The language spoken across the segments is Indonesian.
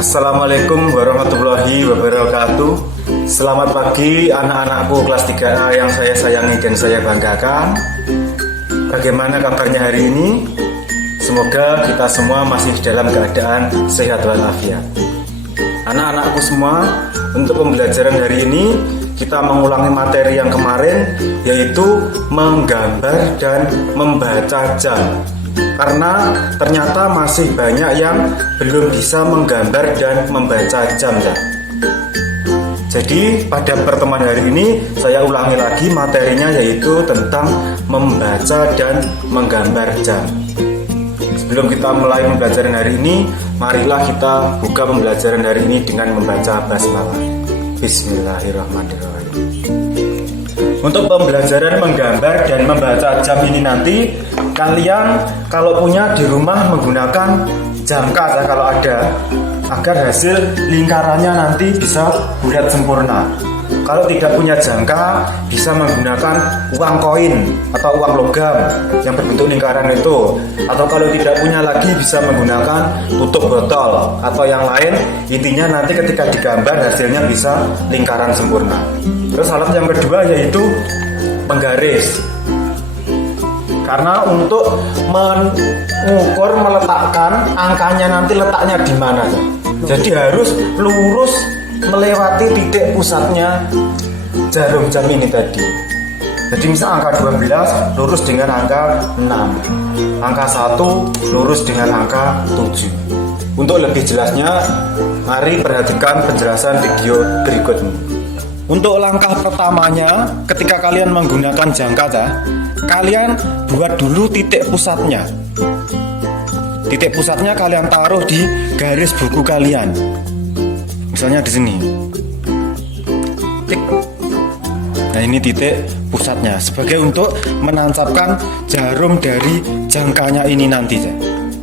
Assalamualaikum warahmatullahi wabarakatuh. Selamat pagi anak-anakku kelas 3A yang saya sayangi dan saya banggakan. Bagaimana kabarnya hari ini? Semoga kita semua masih dalam keadaan sehat walafiat. Anak-anakku semua, untuk pembelajaran hari ini kita mengulangi materi yang kemarin, yaitu menggambar dan membaca jam. Karena ternyata masih banyak yang belum bisa menggambar dan membaca jam ya. Jadi pada pertemuan hari ini saya ulangi lagi materinya, yaitu tentang membaca dan menggambar jam. Sebelum kita mulai pembelajaran hari ini, marilah kita buka pembelajaran hari ini dengan membaca basmalah. Bismillahirrahmanirrahim. Untuk pembelajaran menggambar dan membaca jam ini nanti, kalian kalau punya di rumah menggunakan jangka ya, kalau ada, agar hasil lingkarannya nanti bisa bulat sempurna. Kalau tidak punya jangka, bisa menggunakan uang koin atau uang logam yang berbentuk lingkaran itu. Atau kalau tidak punya lagi, bisa menggunakan tutup botol atau yang lain. Intinya nanti ketika digambar hasilnya bisa lingkaran sempurna. Terus alat yang kedua yaitu penggaris. Karena untuk mengukur, meletakkan angkanya nanti letaknya di mana. Jadi harus lurus melewati titik pusatnya jarum jam ini tadi. Jadi misal angka 12 lurus dengan angka 6, angka 1 lurus dengan angka 7. Untuk lebih jelasnya, mari perhatikan penjelasan video berikut ini. Untuk langkah pertamanya, ketika kalian menggunakan jangka, kalian buat dulu titik pusatnya. Titik pusatnya kalian taruh di garis buku kalian. Misalnya di sini. Klik. Nah, ini titik pusatnya sebagai untuk menancapkan jarum dari jangkanya ini nanti.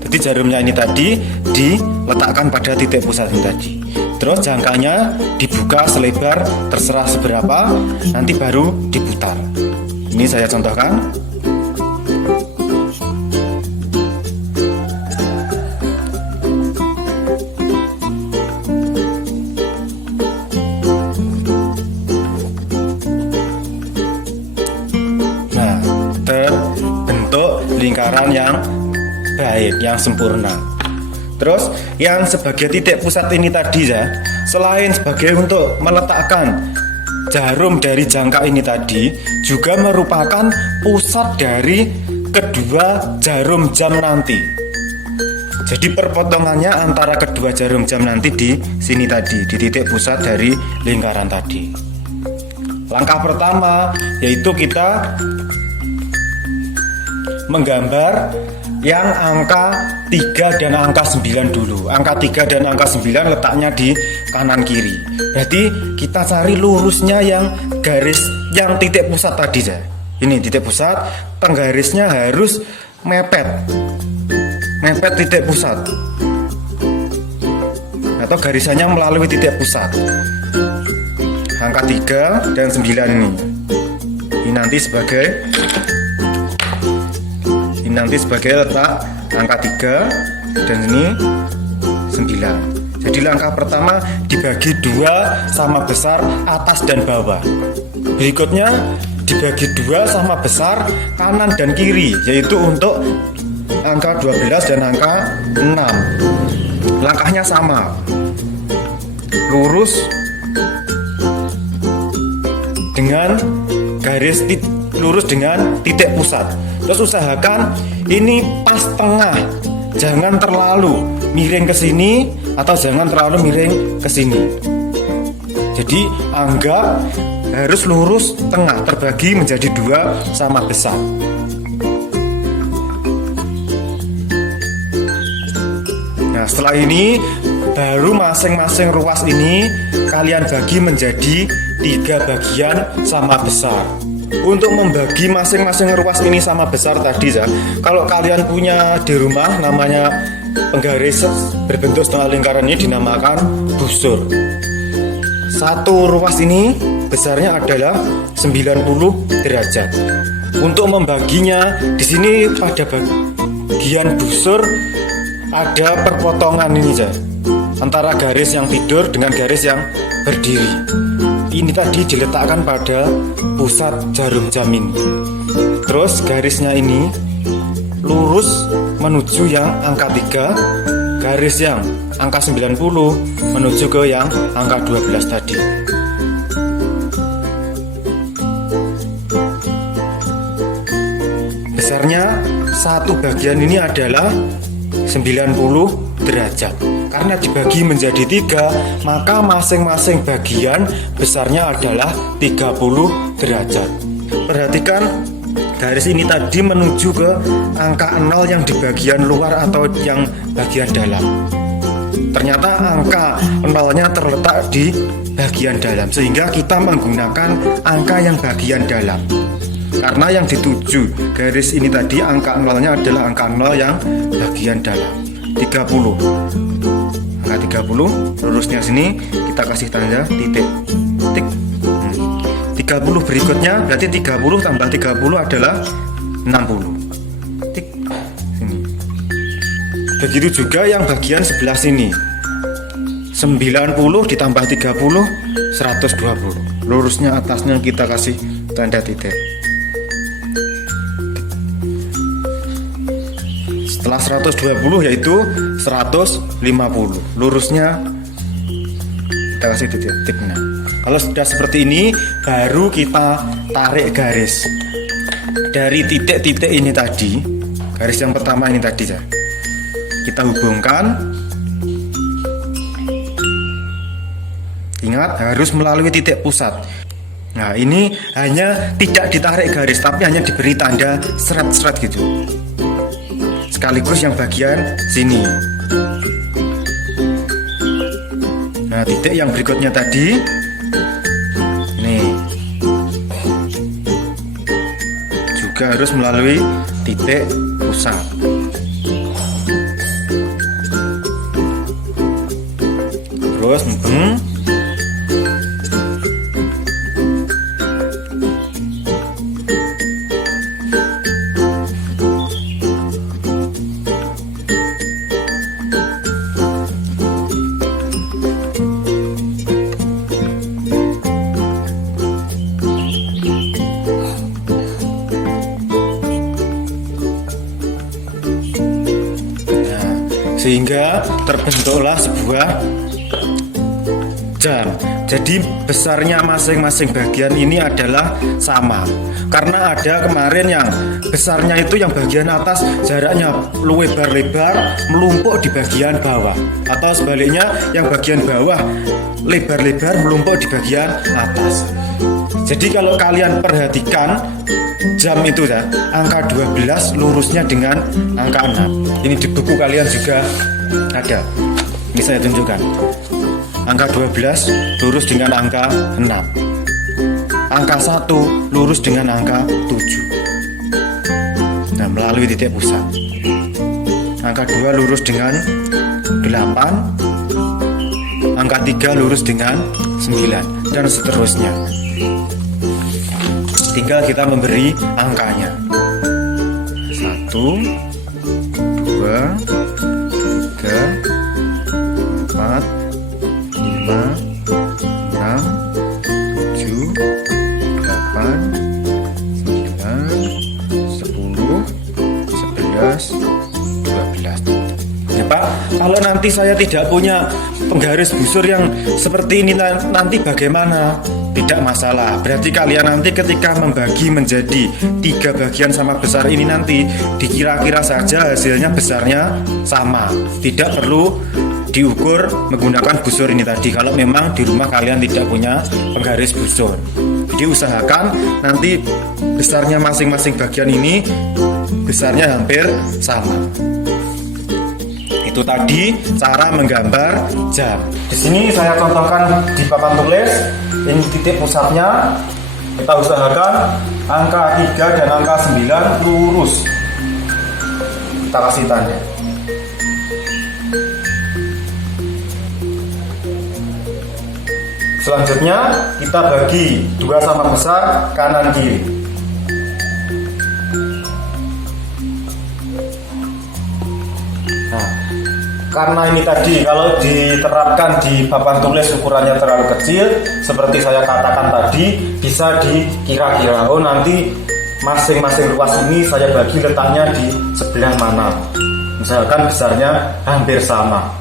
Jadi jarumnya ini tadi diletakkan pada titik pusat ini tadi. Terus jangkanya dibuka selebar terserah seberapa, nanti baru diputar. Ini saya contohkan. Nah, terbentuk lingkaran yang baik, yang sempurna. Terus yang sebagai titik pusat ini tadi ya, selain sebagai untuk meletakkan jarum dari jangka ini tadi, juga merupakan pusat dari kedua jarum jam nanti. Jadi perpotongannya antara kedua jarum jam nanti di sini tadi, di titik pusat dari lingkaran tadi. Langkah pertama yaitu kita menggambar yang angka 3 dan angka 9 dulu. Angka 3 dan angka 9 letaknya di kanan kiri. Berarti kita cari lurusnya yang garis, yang titik pusat tadi ya. Ini titik pusat, penggarisnya harus mepet titik pusat, atau garisannya melalui titik pusat. Angka 3 dan 9 ini. Ini nanti sebagai letak angka 3 dan ini 9. Jadi langkah pertama dibagi 2 sama besar atas dan bawah. Berikutnya dibagi 2 sama besar kanan dan kiri, yaitu untuk angka 12 dan angka 6. Langkahnya sama, lurus dengan garis lurus dengan titik pusat. Terus usahakan ini pas tengah, jangan terlalu miring ke sini atau jangan terlalu miring ke sini. Jadi anggap harus lurus tengah, terbagi menjadi 2 sama besar. Nah, setelah ini baru masing-masing ruas ini kalian bagi menjadi 3 bagian sama besar. Untuk membagi masing-masing ruas ini sama besar tadi ya, kalau kalian punya di rumah namanya penggaris berbentuk setengah lingkaran, ini dinamakan busur. Satu ruas ini besarnya adalah 90 derajat. Untuk membaginya, di sini pada bagian busur ada perpotongan ini ya. antara garis yang tidur dengan garis yang berdiri. Ini tadi diletakkan pada pusat jarum jam ini. Terus garisnya ini lurus menuju yang angka 3, garis yang angka 90 menuju ke yang angka 12 tadi. Besarnya satu bagian ini adalah 90 derajat. Karena dibagi menjadi 3, maka masing-masing bagian besarnya adalah 30 derajat. Perhatikan garis ini tadi menuju ke angka 0 yang di bagian luar atau yang bagian dalam. Ternyata angka 0-nya terletak di bagian dalam, sehingga kita menggunakan angka yang bagian dalam. Karena yang dituju garis ini tadi angka 0-nya adalah angka 0 yang bagian dalam. 30. Angka 30 lurusnya sini kita kasih tanda titik. Tik. 30 berikutnya berarti 30 tambah 30 adalah 60. Tik. Sini. Begitu juga yang bagian sebelah sini. 90 ditambah 30 120. Lurusnya atasnya kita kasih tanda titik. Setelah 120 yaitu 150. Lurusnya kita kasih titik. Nah, kalau sudah seperti ini baru kita tarik garis dari titik-titik ini tadi. Garis yang pertama ini tadi ya. Kita hubungkan. Ingat harus melalui titik pusat. Nah, ini hanya tidak ditarik garis tapi hanya diberi tanda seret-seret gitu. Sekaligus yang bagian sini. Nah, titik yang berikutnya tadi nih juga harus melalui titik pusat. Terus sehingga terbentuklah sebuah jam. Jadi besarnya masing-masing bagian ini adalah sama. Karena ada kemarin yang besarnya itu yang bagian atas jaraknya lebar-lebar melumpuk di bagian bawah, atau sebaliknya yang bagian bawah lebar-lebar melumpuk di bagian atas. Jadi kalau kalian perhatikan jam itu ya, angka 12 lurusnya dengan angka 6. Ini di buku kalian juga ada. Ini saya tunjukkan. Angka 12 lurus dengan angka 6. Angka 1 lurus dengan angka 7. Nah, melalui titik pusat. Angka 2 lurus dengan 8. Angka 3 lurus dengan 9 dan seterusnya. Tinggal kita memberi angkanya. 1, 2, 3, 4, 5, 6, 7, 8, 9, 10, 11, 12. Ya Pak, kalau nanti saya tidak punya penggaris busur yang seperti ini nanti bagaimana? Tidak masalah. Berarti kalian nanti ketika membagi menjadi 3 bagian sama besar ini nanti dikira-kira saja hasilnya besarnya sama. Tidak perlu diukur menggunakan busur ini tadi kalau memang di rumah kalian tidak punya penggaris busur. Jadi usahakan nanti besarnya masing-masing bagian ini besarnya hampir sama. Itu tadi cara menggambar jam. Di sini saya contohkan di papan tulis. Ini titik pusatnya. Kita usahakan angka 3 dan angka 9 lurus. Kita kasih tanda. Selanjutnya kita bagi 2 sama besar kanan kiri. Nah, karena ini tadi kalau diterapkan di papan tulis ukurannya terlalu kecil, seperti saya katakan tadi, bisa dikira-kira, oh nanti masing-masing ruas ini saya bagi letaknya di sebelah mana. Misalkan besarnya hampir sama.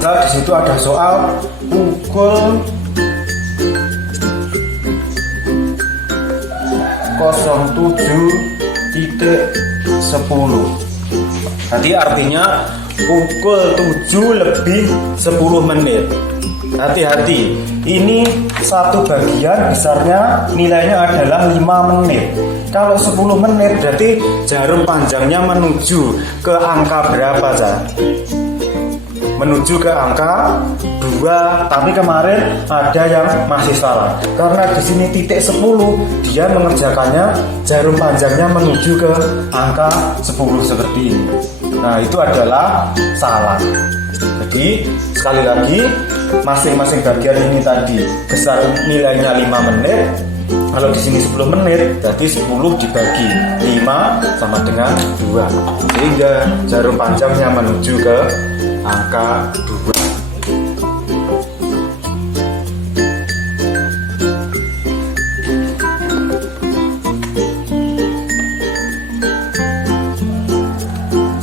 Di situ ada soal pukul 07.10. Jadi artinya pukul 7 lebih 10 menit. Hati-hati, ini satu bagian besarnya nilainya adalah 5 menit. Kalau 10 menit berarti jarum panjangnya menuju ke angka berapa, Cak? Menuju ke angka 2, tapi kemarin ada yang masih salah. Karena di sini titik 10, dia mengerjakannya jarum panjangnya menuju ke angka 10 seperti ini. Nah, itu adalah salah. Jadi, sekali lagi, masing-masing bagian ini tadi besar nilainya 5 menit. Kalau di sini 10 menit, berarti 10 dibagi 5 sama dengan 2. Sehingga jarum panjangnya menuju ke angka 2.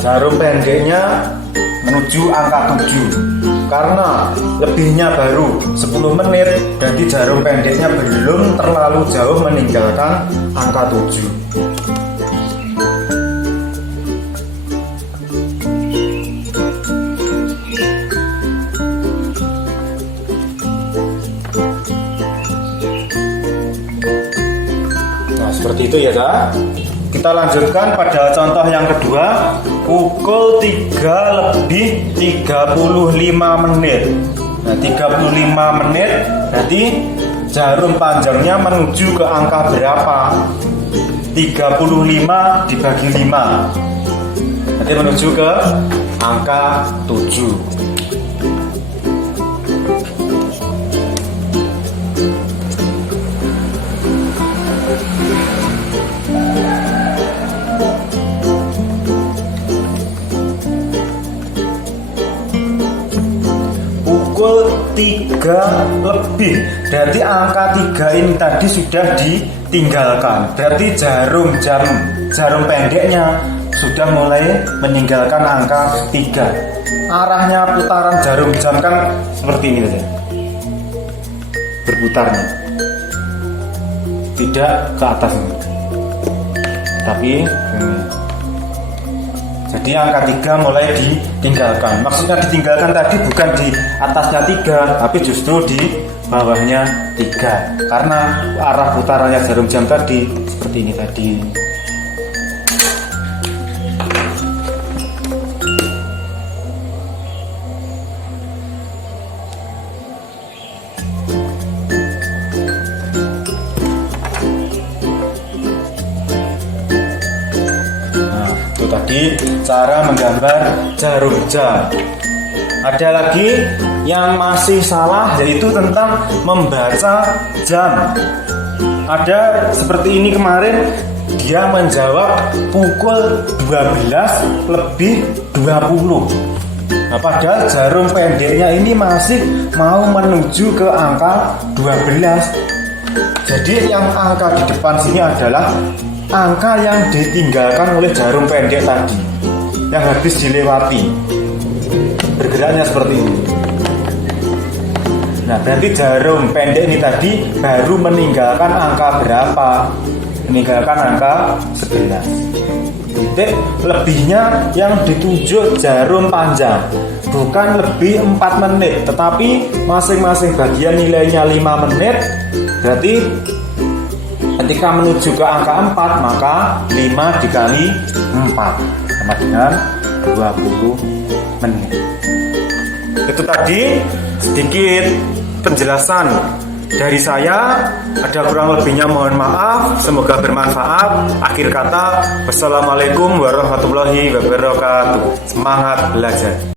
Jarum pendeknya menuju angka 7. Karena lebihnya baru 10 menit, berarti jarum pendeknya belum terlalu jauh meninggalkan angka 7. Nah, seperti itu ya, Kak. Kita lanjutkan pada contoh yang kedua, pukul 3 lebih 35 menit. Nah, 35 menit berarti jarum panjangnya menuju ke angka berapa? 35 dibagi 5. Berarti menuju ke angka 7. Pukul 3 lebih, berarti angka 3 ini tadi sudah ditinggalkan. Berarti jarum pendeknya sudah mulai meninggalkan angka 3. Arahnya putaran jarum jam kan seperti ini saja, berputarnya tidak ke atas ini, tapi ini. Jadi angka 3 mulai ditinggalkan. Maksudnya ditinggalkan tadi bukan di atasnya 3, tapi justru di bawahnya 3. Karena arah putarannya jarum jam tadi seperti ini tadi. Tadi cara menggambar jarum jam. Ada lagi yang masih salah, yaitu tentang membaca jam. Ada seperti ini kemarin, dia menjawab pukul 12 lebih 20. Nah, padahal jarum pendeknya ini masih mau menuju ke angka 12. Jadi yang angka di depan sini adalah angka yang ditinggalkan oleh jarum pendek tadi, yang habis dilewati. Bergeraknya seperti ini. Nah, berarti jarum pendek ini tadi baru meninggalkan angka berapa? Meninggalkan angka 11. Titik lebihnya yang dituju jarum panjang, bukan lebih 4 menit, tetapi masing-masing bagian nilainya 5 menit. Berarti ketika menuju ke angka 4, maka 5 dikali 4 sama dengan 20 menit. Itu tadi sedikit penjelasan Dari saya, ada kurang lebihnya mohon maaf, semoga bermanfaat. Akhir kata, wassalamualaikum warahmatullahi wabarakatuh. Semangat belajar.